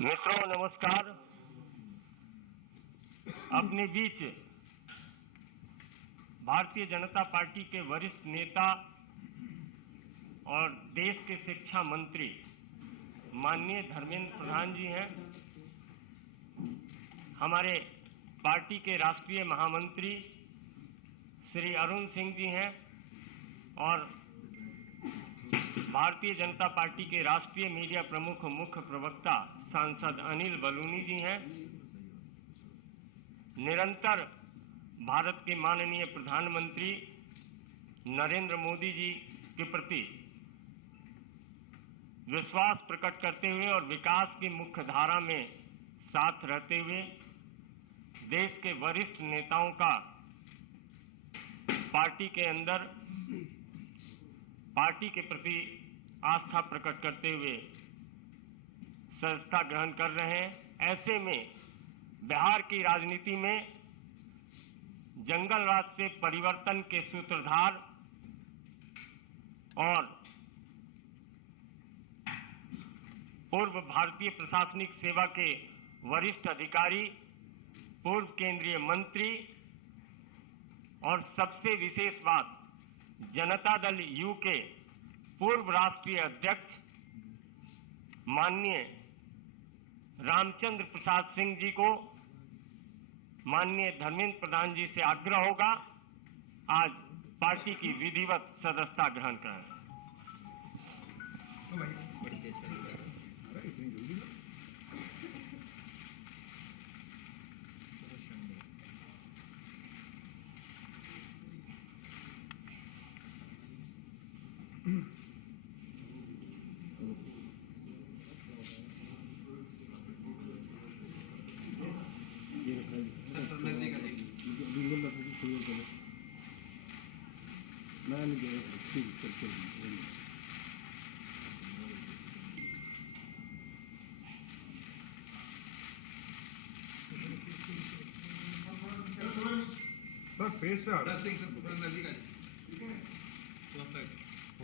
मित्रों नमस्कार। अपने बीच भारतीय जनता पार्टी के वरिष्ठ नेता और देश के शिक्षा मंत्री माननीय धर्मेंद्र प्रधान जी हैं। हमारे पार्टी के राष्ट्रीय महामंत्री श्री अरुण सिंह जी हैं और भारतीय जनता पार्टी के राष्ट्रीय मीडिया प्रमुख मुख्य प्रवक्ता सांसद अनिल बलूनी जी हैं। निरंतर भारत के माननीय प्रधानमंत्री नरेंद्र मोदी जी के प्रति विश्वास प्रकट करते हुए और विकास की मुख्य धारा में साथ रहते हुए देश के वरिष्ठ नेताओं का पार्टी के अंदर पार्टी के प्रति आस्था प्रकट करते हुए सदस्यता ग्रहण कर रहे हैं। ऐसे में बिहार की राजनीति में जंगल राज से परिवर्तन के सूत्रधार और पूर्व भारतीय प्रशासनिक सेवा के वरिष्ठ अधिकारी, पूर्व केंद्रीय मंत्री और सबसे विशेष बात जनता दल यू के पूर्व राष्ट्रीय अध्यक्ष माननीय रामचंद्र प्रसाद सिंह जी को माननीय धर्मेंद्र प्रधान जी से आग्रह होगा आज पार्टी की विधिवत सदस्यता ग्रहण करें। सर फेस से हो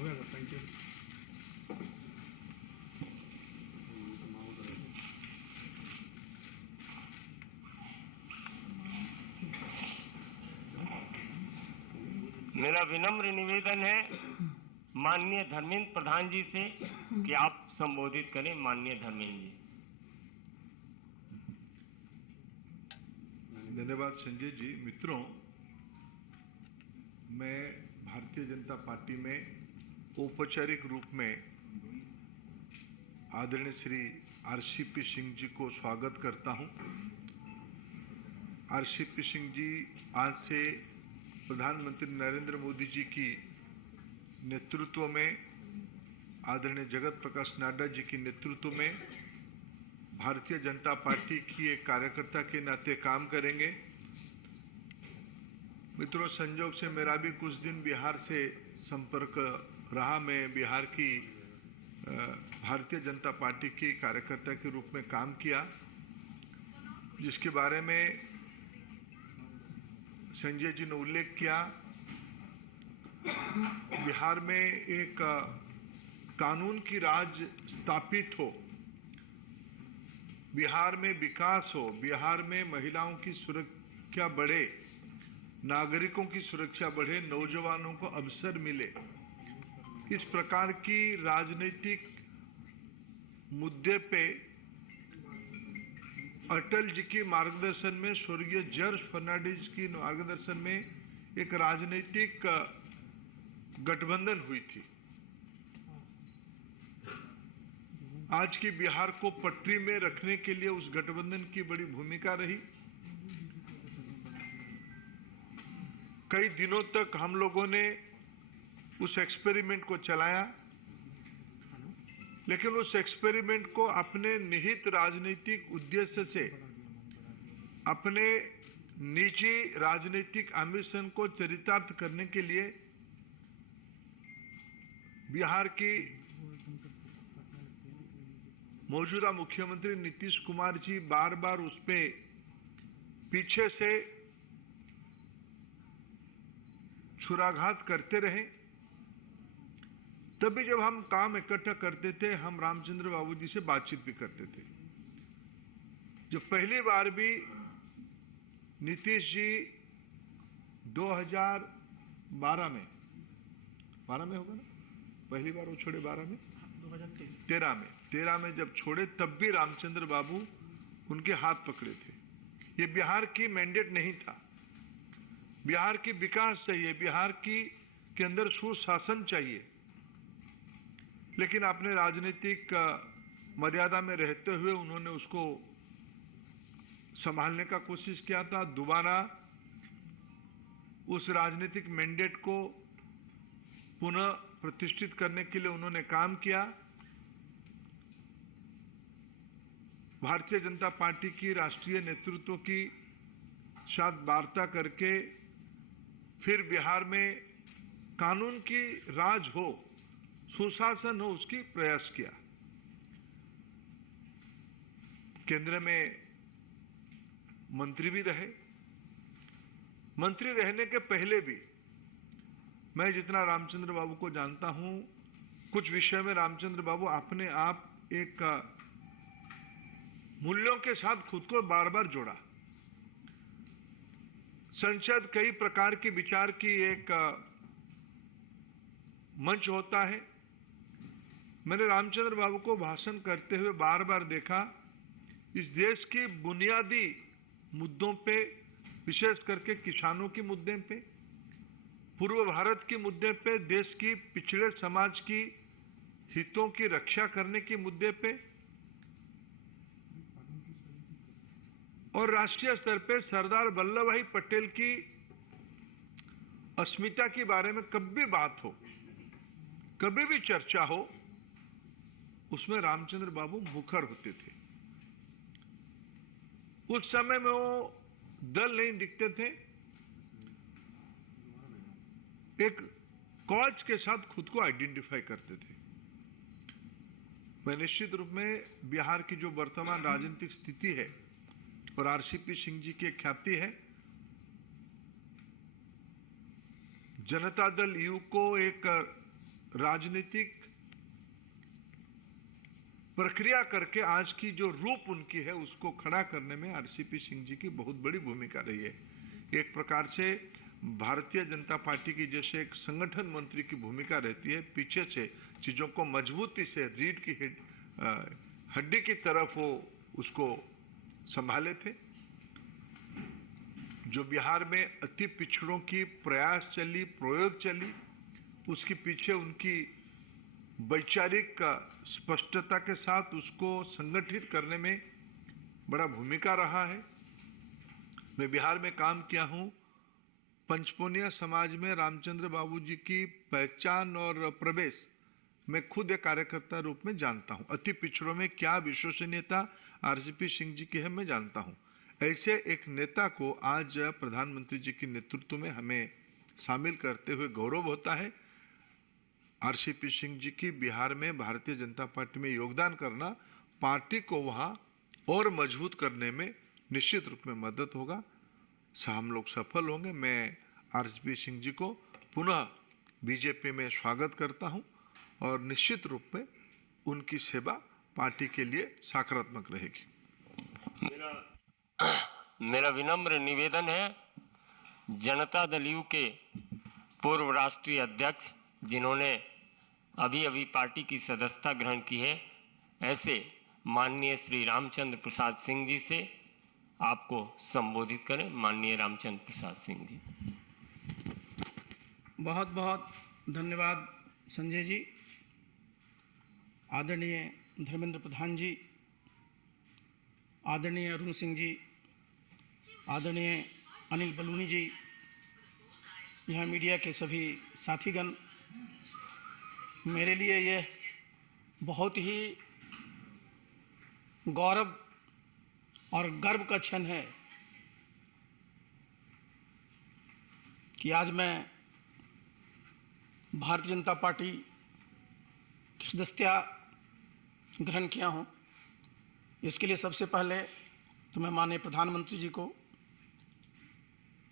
गया सर, थैंक यू। मेरा विनम्र निवेदन है माननीय धर्मेंद्र प्रधान जी से कि आप संबोधित करें। माननीय धर्मेंद्र जी। धन्यवाद संजय जी। मित्रों, मैं भारतीय जनता पार्टी में औपचारिक रूप में आदरणीय श्री आरसीपी सिंह जी को स्वागत करता हूं। आरसीपी सिंह जी आज से प्रधानमंत्री नरेंद्र मोदी जी की नेतृत्व में, आदरणीय जगत प्रकाश नड्डा जी की नेतृत्व में भारतीय जनता पार्टी की एक कार्यकर्ता के नाते काम करेंगे। मित्रों, संजोग से मेरा भी कुछ दिन बिहार से संपर्क रहा। मैं बिहार की भारतीय जनता पार्टी की कार्यकर्ता के रूप में काम किया, जिसके बारे में संजय जी ने उल्लेख किया। बिहार में एक कानून की राज स्थापित हो, बिहार में विकास हो, बिहार में महिलाओं की सुरक्षा बढ़े, नागरिकों की सुरक्षा बढ़े, नौजवानों को अवसर मिले, इस प्रकार की राजनीतिक मुद्दे पे अटल जी की मार्गदर्शन में, स्वर्गीय जॉर्ज फर्नांडिस की मार्गदर्शन में एक राजनीतिक गठबंधन हुई थी। आज की बिहार को पटरी में रखने के लिए उस गठबंधन की बड़ी भूमिका रही। कई दिनों तक हम लोगों ने उस एक्सपेरिमेंट को चलाया, लेकिन उस एक्सपेरिमेंट को अपने निहित राजनीतिक उद्देश्य से, अपने निजी राजनीतिक एम्बिशन को चरितार्थ करने के लिए बिहार की मौजूदा मुख्यमंत्री नीतीश कुमार जी बार बार उस पे पीछे से छुराघात करते रहे। तभी जब हम काम इकट्ठा करते थे, हम रामचंद्र बाबू जी से बातचीत भी करते थे। जो पहली बार भी नीतीश जी 2012 में 12 में होगा ना, पहली बार वो छोड़े 12 में 13 में जब छोड़े तब भी रामचंद्र बाबू उनके हाथ पकड़े थे। ये बिहार की मैंडेट नहीं था। बिहार की विकास चाहिए, बिहार के अंदर सुशासन चाहिए, लेकिन अपने राजनीतिक मर्यादा में रहते हुए उन्होंने उसको संभालने का कोशिश किया था। दोबारा उस राजनीतिक मैंडेट को पुनः प्रतिष्ठित करने के लिए उन्होंने काम किया। भारतीय जनता पार्टी की राष्ट्रीय नेतृत्व की साथ वार्ता करके फिर बिहार में कानून की राज हो, सुशासन हो, उसकी प्रयास किया। केंद्र में मंत्री भी रहे। मंत्री रहने के पहले भी मैं जितना रामचंद्र बाबू को जानता हूं, कुछ विषय में रामचंद्र बाबू अपने आप एक मूल्यों के साथ खुद को बार बार जोड़ा। संसद कई प्रकार के विचार की एक मंच होता है। मैंने रामचंद्र बाबू को भाषण करते हुए बार बार देखा, इस देश के बुनियादी मुद्दों पे, विशेष करके किसानों के मुद्दे पे, पूर्व भारत के मुद्दे पे, देश की पिछड़े समाज की हितों की रक्षा करने के मुद्दे पे और राष्ट्रीय स्तर पे सरदार वल्लभ भाई पटेल की अस्मिता के बारे में कभी बात हो, कभी भी चर्चा हो, उसमें रामचंद्र बाबू मुखर होते थे। उस समय में वो दल नहीं दिखते थे, एक कॉज के साथ खुद को आइडेंटिफाई करते थे। मैं निश्चित रूप में बिहार की जो वर्तमान राजनीतिक स्थिति है और आरसीपी सिंह जी की ख्याति है, जनता दल यू को एक राजनीतिक प्रक्रिया करके आज की जो रूप उनकी है उसको खड़ा करने में आरसीपी सिंह जी की बहुत बड़ी भूमिका रही है। एक प्रकार से भारतीय जनता पार्टी की जैसे एक संगठन मंत्री की भूमिका रहती है, पीछे से चीजों को मजबूती से रीढ़ की हड्डी की तरफ वो उसको संभाले थे। जो बिहार में अति पिछड़ों की प्रयास चली, प्रयोग चली, उसके पीछे उनकी वैचारिक स्पष्टता के साथ उसको संगठित करने में बड़ा भूमिका रहा है। मैं बिहार में काम किया हूं। पंचपोनिया समाज में रामचंद्र बाबू जी की पहचान और प्रवेश मैं खुद एक कार्यकर्ता रूप में जानता हूं। अति पिछड़ों में क्या विश्वसनीयता आरसीपी सिंह जी की है मैं जानता हूं। ऐसे एक नेता को आज प्रधानमंत्री जी के नेतृत्व में हमें शामिल करते हुए गौरव होता है। आरसीपी सिंह जी की बिहार में भारतीय जनता पार्टी में योगदान करना पार्टी को वहां और मजबूत करने में निश्चित रूप में मदद होगा। हम लोग सफल होंगे। मैं आरसीपी सिंह जी को पुनः बीजेपी में स्वागत करता हूं और निश्चित रूप में उनकी सेवा पार्टी के लिए सकारात्मक रहेगी। मेरा विनम्र निवेदन है, जनता दल यू के पूर्व राष्ट्रीय अध्यक्ष जिन्होंने अभी अभी पार्टी की सदस्यता ग्रहण की है, ऐसे माननीय श्री रामचंद्र प्रसाद सिंह जी से आपको संबोधित करें। माननीय रामचंद्र प्रसाद सिंह जी। बहुत बहुत धन्यवाद संजय जी। आदरणीय धर्मेंद्र प्रधान जी, आदरणीय अरुण सिंह जी, आदरणीय अनिल बलूनी जी, यहाँ मीडिया के सभी साथीगण, मेरे लिए यह बहुत ही गौरव और गर्व का क्षण है कि आज मैं भारतीय जनता पार्टी की सदस्यता ग्रहण किया हूं। इसके लिए सबसे पहले तो मैं माननीय प्रधानमंत्री जी को,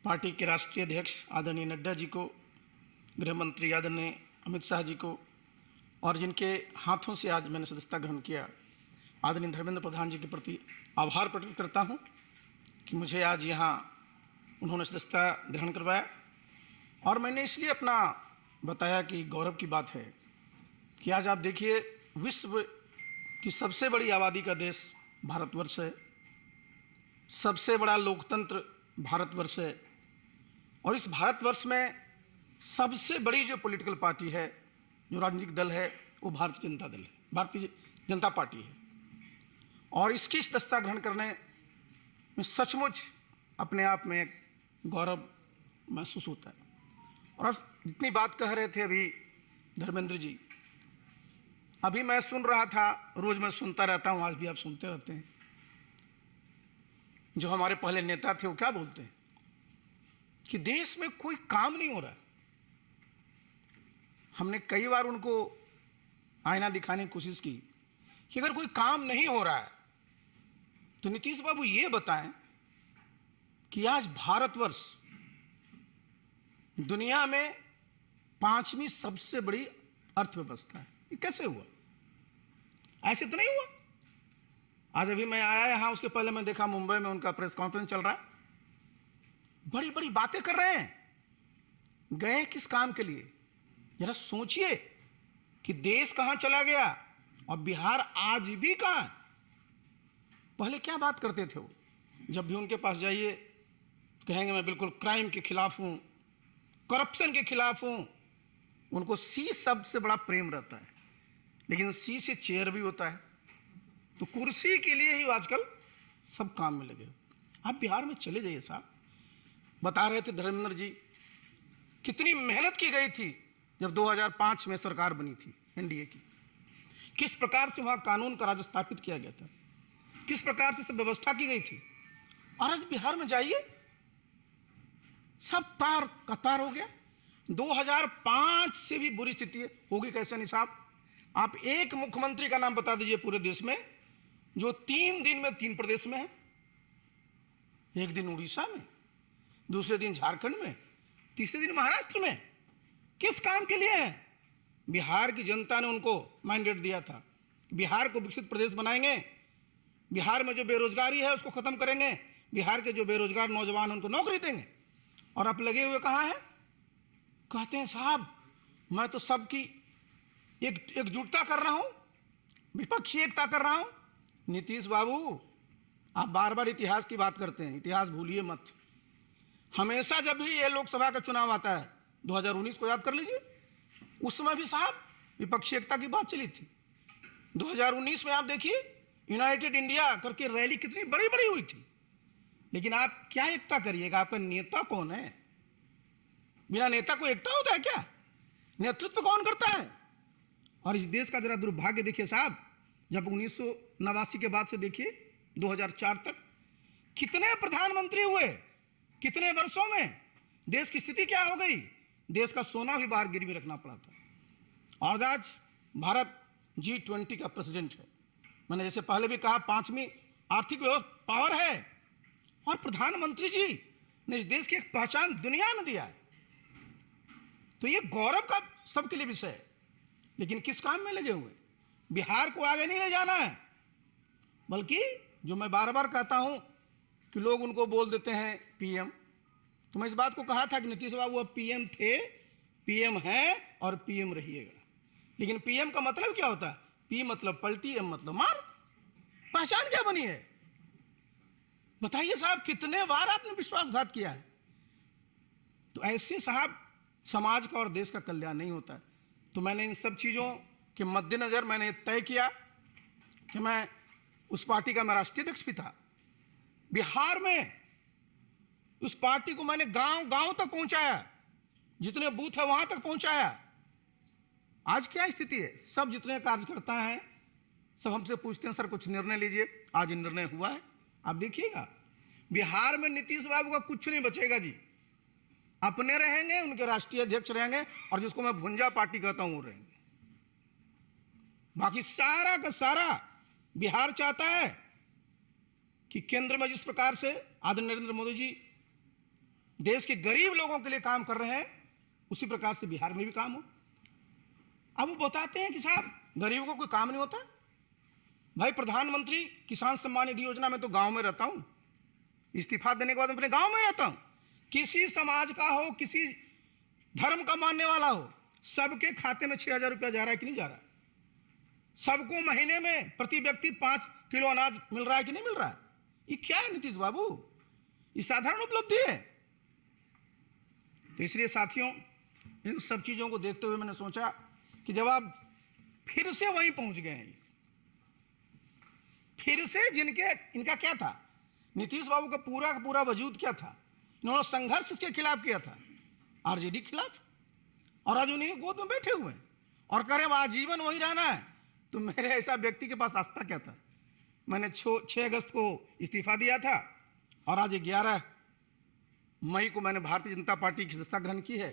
पार्टी के राष्ट्रीय अध्यक्ष आदरणीय नड्डा जी को, गृह मंत्री आदरणीय अमित शाह जी को, और जिनके हाथों से आज मैंने सदस्यता ग्रहण किया, आदरणीय धर्मेंद्र प्रधान जी के प्रति आभार प्रकट करता हूं कि मुझे आज यहाँ उन्होंने सदस्यता ग्रहण करवाया। और मैंने इसलिए अपना बताया कि गौरव की बात है कि आज आप देखिए, विश्व की सबसे बड़ी आबादी का देश भारतवर्ष है, सबसे बड़ा लोकतंत्र भारतवर्ष है, और इस भारतवर्ष में सबसे बड़ी जो पॉलिटिकल पार्टी है, जो राजनीतिक दल है, वो भारतीय जनता दल है, भारतीय जनता पार्टी है। और इसकी सदस्यता ग्रहण करने में सचमुच अपने आप में गौरव महसूस होता है। और जितनी बात कह रहे थे अभी धर्मेंद्र जी, अभी मैं सुन रहा था, रोज मैं सुनता रहता हूं, आज भी आप सुनते रहते हैं, जो हमारे पहले नेता थे वो क्या बोलते हैं कि देश में कोई काम नहीं हो रहा है। हमने कई बार उनको आईना दिखाने की कोशिश की कि अगर कोई काम नहीं हो रहा है तो नीतीश बाबू ये बताएं कि आज भारतवर्ष दुनिया में 5वीं सबसे बड़ी अर्थव्यवस्था है, ये कैसे हुआ? ऐसे तो नहीं हुआ। आज अभी मैं आया यहां, उसके पहले मैं देखा मुंबई में उनका प्रेस कॉन्फ्रेंस चल रहा है, बड़ी बड़ी बातें कर रहे हैं। गए किस काम के लिए? जरा सोचिए कि देश कहां चला गया और बिहार आज भी कहां है। पहले क्या बात करते थे वो? जब भी उनके पास जाइए कहेंगे मैं बिल्कुल क्राइम के खिलाफ हूं, करप्शन के खिलाफ हूं। उनको सी शब्द से बड़ा प्रेम रहता है, लेकिन सी से चेयर भी होता है, तो कुर्सी के लिए ही आजकल सब काम में लगे। आप बिहार में चले जाइए साहब, बता रहे थे धर्मेंद्र जी कितनी मेहनत की गई थी जब 2005 में सरकार बनी थी एनडीए की, किस प्रकार से वहां कानून का राज स्थापित किया गया था, किस प्रकार से सब व्यवस्था की गई थी। और आज बिहार में जाइए, सब तार कतार हो गया। 2005 से भी बुरी स्थिति होगी कैसे नहीं साहब? आप एक मुख्यमंत्री का नाम बता दीजिए पूरे देश में जो 3 दिन में 3 प्रदेश में है। एक दिन उड़ीसा में, दूसरे दिन झारखंड में, तीसरे दिन महाराष्ट्र में। किस काम के लिए है? बिहार की जनता ने उनको मैंडेट दिया था, बिहार को विकसित प्रदेश बनाएंगे, बिहार में जो बेरोजगारी है उसको खत्म करेंगे, बिहार के जो बेरोजगार नौजवान उनको नौकरी देंगे। और आप लगे हुए कहां हैं? कहते हैं साहब मैं तो सबकी एकजुटता कर रहा हूं, विपक्षी एकता कर रहा हूं। नीतीश बाबू, आप बार बार इतिहास की बात करते हैं, इतिहास भूलिए मत। हमेशा जब भी ये लोकसभा का चुनाव आता है, 2019 को याद कर लीजिए, उस समय भी साहब विपक्षी एकता की बात चली थी। 2019 में आप देखिए यूनाइटेड इंडिया करके रैली कितनी बड़ी बड़ी हुई थी। लेकिन आप क्या एकता करिएगा? आपका नेता कौन है? बिना नेता को एकता होता है क्या? नेतृत्व कौन करता है? और इस देश का जरा दुर्भाग्य देखिए साहब, जब 1989 के बाद से देखिए 2004 तक कितने प्रधानमंत्री हुए, कितने वर्षों में देश की स्थिति क्या हो गई? देश का सोना भी बाहर गिरवी रखना पड़ा था। और आज भारत G20 का प्रेसिडेंट है। मैंने जैसे पहले भी कहा, 5वीं आर्थिक पावर है, और प्रधानमंत्री जी ने इस देश की एक पहचान दुनिया में दिया है। तो ये गौरव का सबके लिए विषय है। लेकिन किस काम में लगे हुए? बिहार को आगे नहीं ले जाना है, बल्कि जो मैं बार बार कहता हूं कि लोग उनको बोल देते हैं पीएम। तो मैं इस बात को कहा था कि नीतीश बाबू अब पीएम थे, पीएम हैं और पीएम रहिएगा। लेकिन पीएम का मतलब क्या होता है? पी मतलब पलटी, एम मतलब मार। पहचान क्या बनी है? बताइए साहब, कितने बार आपने विश्वासघात किया है? तो ऐसे साहब समाज का और देश का कल्याण नहीं होता है। तो मैंने इन सब चीजों के मद्देनजर मैंने तय किया कि मैं उस पार्टी का मैं राष्ट्रीय अध्यक्ष भी था। बिहार में उस पार्टी को मैंने गांव गांव तक पहुंचाया, जितने बूथ है वहां तक पहुंचाया। आज क्या स्थिति है? सब जितने कार्यकर्ता हैं सब हमसे पूछते हैं सर कुछ निर्णय लीजिए। आज निर्णय हुआ है, आप देखिएगा बिहार में नीतीश बाबू का कुछ नहीं बचेगा जी। अपने रहेंगे, उनके राष्ट्रीय अध्यक्ष रहेंगे, और जिसको मैं भुंजा पार्टी कहता हूं वो रहेंगे। बाकी सारा का सारा बिहार चाहता है कि केंद्र में जिस प्रकार से आदरणीय नरेंद्र मोदी जी देश के गरीब लोगों के लिए काम कर रहे हैं, उसी प्रकार से बिहार में भी काम हो। अब वो बताते हैं कि साहब गरीबों को कोई काम नहीं होता। भाई प्रधानमंत्री किसान सम्मान निधि योजना में तो गांव में रहता हूं, इस्तीफा देने के बाद अपने गांव में रहता हूं। किसी समाज का हो, किसी धर्म का मानने वाला हो, सबके खाते में 6,000 रुपया जा रहा है कि नहीं जा रहा है? सबको महीने में प्रति व्यक्ति 5 किलो अनाज मिल रहा है कि नहीं मिल रहा है? ये क्या है नीतीश बाबू? ये साधारण उपलब्धि है। तो इसलिए साथियों, इन सब चीजों को देखते हुए मैंने सोचा कि जब आप फिर से वहीं पहुंच गए हैं, फिर से इनका क्या था, नीतीश बाबू का पूरा वजूद क्या था? इन्होंने संघर्ष के खिलाफ किया था, आरजेडी के खिलाफ, और आज उन्हीं गोद में बैठे हुए हैं और कह रहे हैं आजीवन वहीं रहना है। तो मेरे ऐसा व्यक्ति के पास आस्था क्या था? मैंने 6 अगस्त को इस्तीफा दिया था और आज 11 मई को मैंने भारतीय जनता पार्टी की सदस्यता ग्रहण की है।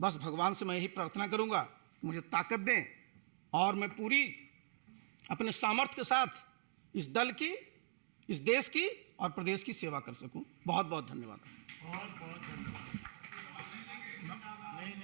बस भगवान से मैं यही प्रार्थना करूंगा, मुझे ताकत दें और मैं पूरी अपने सामर्थ्य के साथ इस दल की, इस देश की और प्रदेश की सेवा कर सकूं। बहुत बहुत धन्यवाद। बहुत बहुत धन्यवाद। नहीं